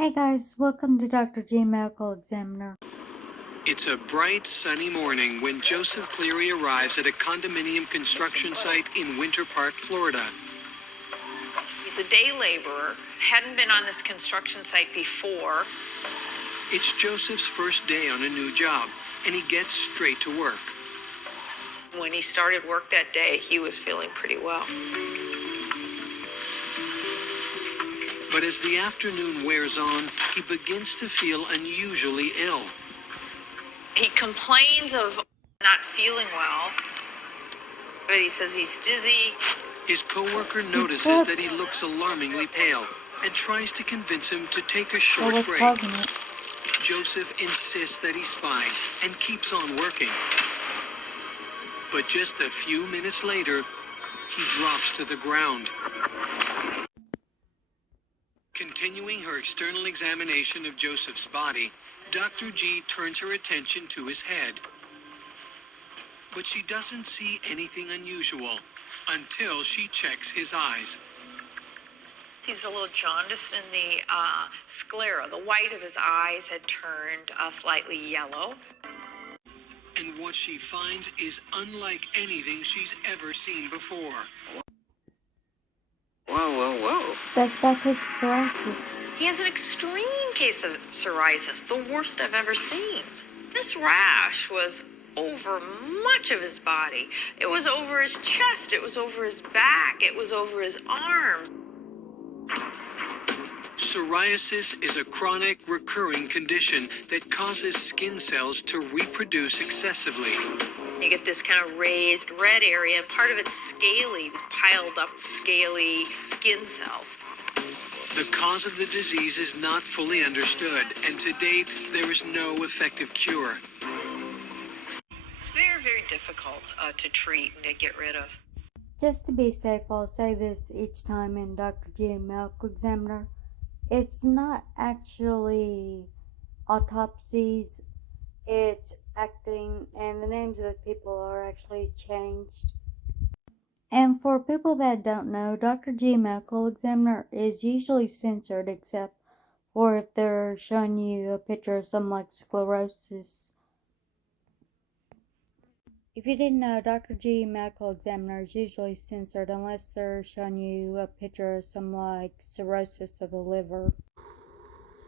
Hey guys, welcome to Dr. G Medical Examiner. It's a bright, sunny morning when Joseph Cleary arrives at a condominium construction site in Winter Park, Florida. He's a day laborer, hadn't been on this construction site before. It's Joseph's first day on a new job, and he gets straight to work. When he started work that day, he was feeling pretty well. But as the afternoon wears on, he begins to feel unusually ill. He complains of not feeling well, but he says he's dizzy. His coworker notices that he looks alarmingly pale and tries to convince him to take a short break. Joseph insists that he's fine and keeps on working. But just a few minutes later, he drops to the ground. Continuing her external examination of Joseph's body, Dr. G turns her attention to his head. But she doesn't see anything unusual until she checks his eyes. He's a little jaundiced in the sclera. The white of his eyes had turned slightly yellow. And what she finds is unlike anything she's ever seen before. Whoa. That's back to psoriasis. He has an extreme case of psoriasis, the worst I've ever seen. This rash was over much of his body. It was over his chest, it was over his back, it was over his arms. Psoriasis is a chronic, recurring condition that causes skin cells to reproduce excessively. You get this kind of raised red area, and part of it's scaly, these piled up scaly skin cells. The cause of the disease is not fully understood, and to date, there is no effective cure. It's very, very difficult to treat and to get rid of. Just to be safe, I'll say this each time in Dr. G Medical Examiner. It's not actually autopsies, it's acting, and the names of the people are actually changed. And for people that don't know, Dr. G Medical Examiner is usually censored except for if they're showing you a picture of something like sclerosis. If you didn't know, Dr. G Medical Examiner is usually censored unless they're showing you a picture of something like cirrhosis of the liver.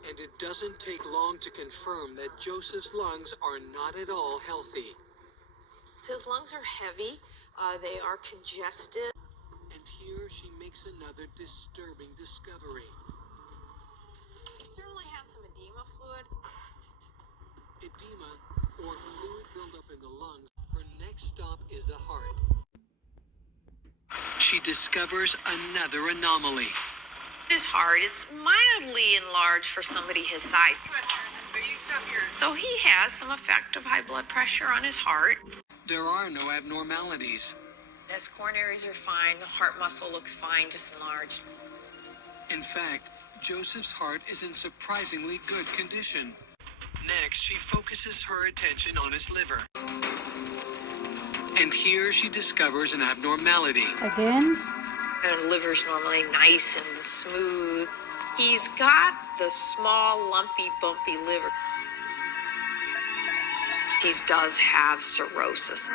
And it doesn't take long to confirm that Joseph's lungs are not at all healthy. His lungs are heavy, they are congested. And here she makes another disturbing discovery. He certainly had some edema fluid. Edema, or fluid buildup in the lungs. Her next stop is the heart. She discovers another anomaly. His heart is mildly enlarged for somebody his size. So he has some effect of high blood pressure on his heart. There are no abnormalities. His coronaries are fine, the heart muscle looks fine, just enlarged. In fact, Joseph's heart is in surprisingly good condition. Next, she focuses her attention on his liver. And here she discovers an abnormality. Again? The liver's normally nice and smooth. He's got the small, lumpy, bumpy liver. He does have cirrhosis.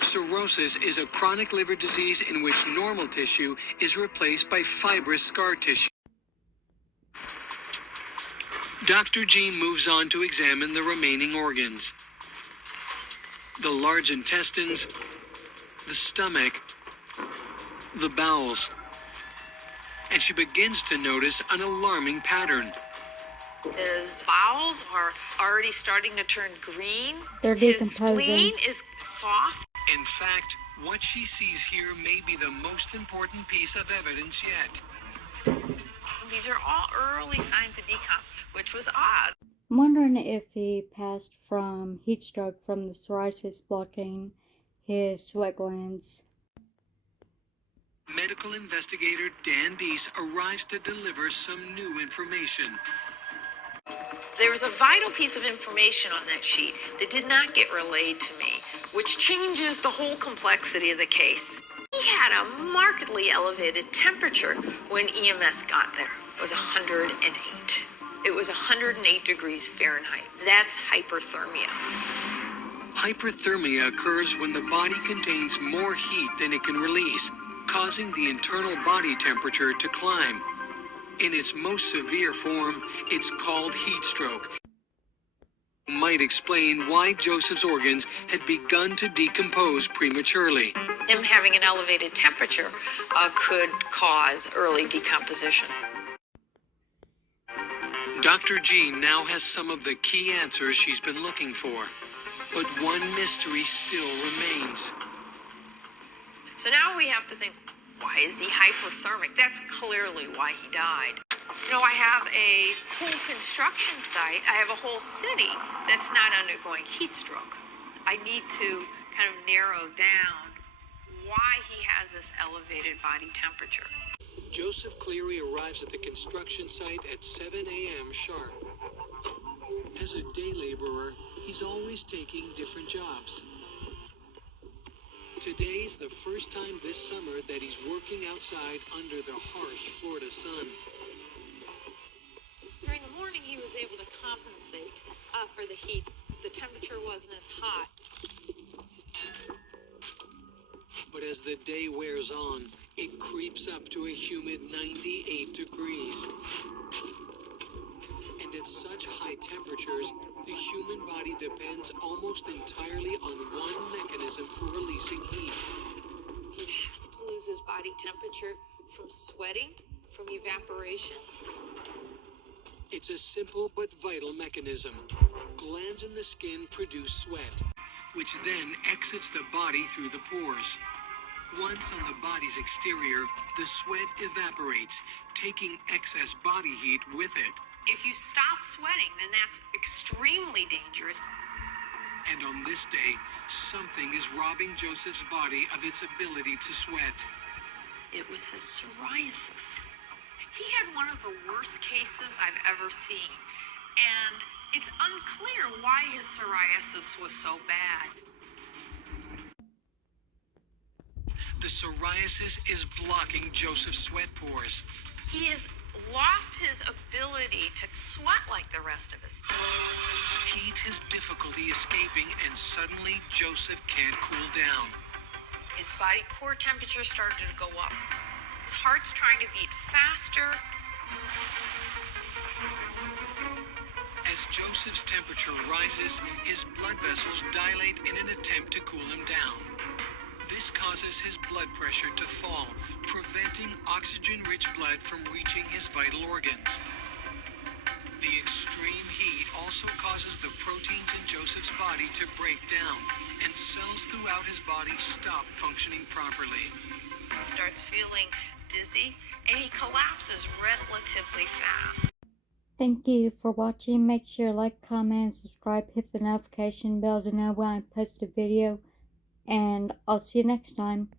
Cirrhosis is a chronic liver disease in which normal tissue is replaced by fibrous scar tissue. Dr. G moves on to examine the remaining organs. The large intestines, the stomach, the bowels. And she begins to notice an alarming pattern. His bowels are already starting to turn green. They're His decomposing. spleen is soft. In fact, what she sees here may be the most important piece of evidence yet. These are all early signs of decomp, which was odd. I'm wondering if he passed from heat stroke from the psoriasis blocking his sweat glands. Medical investigator Dan Deese arrives to deliver some new information. There was a vital piece of information on that sheet that did not get relayed to me, which changes the whole complexity of the case. He he had a markedly elevated temperature when EMS got there. It was 108. It was 108 degrees Fahrenheit. That's hyperthermia. Hyperthermia occurs when the body contains more heat than it can release, causing the internal body temperature to climb. In its most severe form, it's called heat stroke. Might explain why Joseph's organs had begun to decompose prematurely. Him having an elevated temperature could cause early decomposition. Dr. G now has some of the key answers she's been looking for, but one mystery still remains. So now we have to think, why is he hypothermic? That's clearly why he died. You know, I have a whole construction site, I have a whole city that's not undergoing heat stroke. I need to kind of narrow down why he has this elevated body temperature. Joseph Cleary arrives at the construction site at 7 a.m. sharp. As a day laborer, he's always taking different jobs. Today's the first time this summer that he's working outside under the harsh Florida sun. During the morning, he was able to compensate for the heat. The temperature wasn't as hot. But as the day wears on, it creeps up to a humid 98 degrees. And at such high temperatures, the human body depends almost entirely on one mechanism for releasing heat. He has to lose his body temperature from sweating, from evaporation. It's a simple but vital mechanism. Glands in the skin produce sweat, which then exits the body through the pores. Once on the body's exterior, the sweat evaporates, taking excess body heat with it. If you stop sweating, then that's extremely dangerous. And on this day, something is robbing Joseph's body of its ability to sweat. It was his psoriasis. He had one of the worst cases I've ever seen, and it's unclear why his psoriasis was so bad. The psoriasis is blocking Joseph's sweat pores. He has lost his ability to sweat like the rest of us. Heat has difficulty escaping, and suddenly Joseph can't cool down. His body core temperature started to go up. His heart's trying to beat faster. As Joseph's temperature rises, his blood vessels dilate in an attempt to cool him down. This causes his blood pressure to fall, preventing oxygen-rich blood from reaching his vital organs. The extreme heat also causes the proteins in Joseph's body to break down, and cells throughout his body stop functioning properly. He starts feeling dizzy, and he collapses relatively fast. Thank you for watching. Make sure to like, comment, and subscribe. Hit the notification bell to know when I post a video. And I'll see you next time.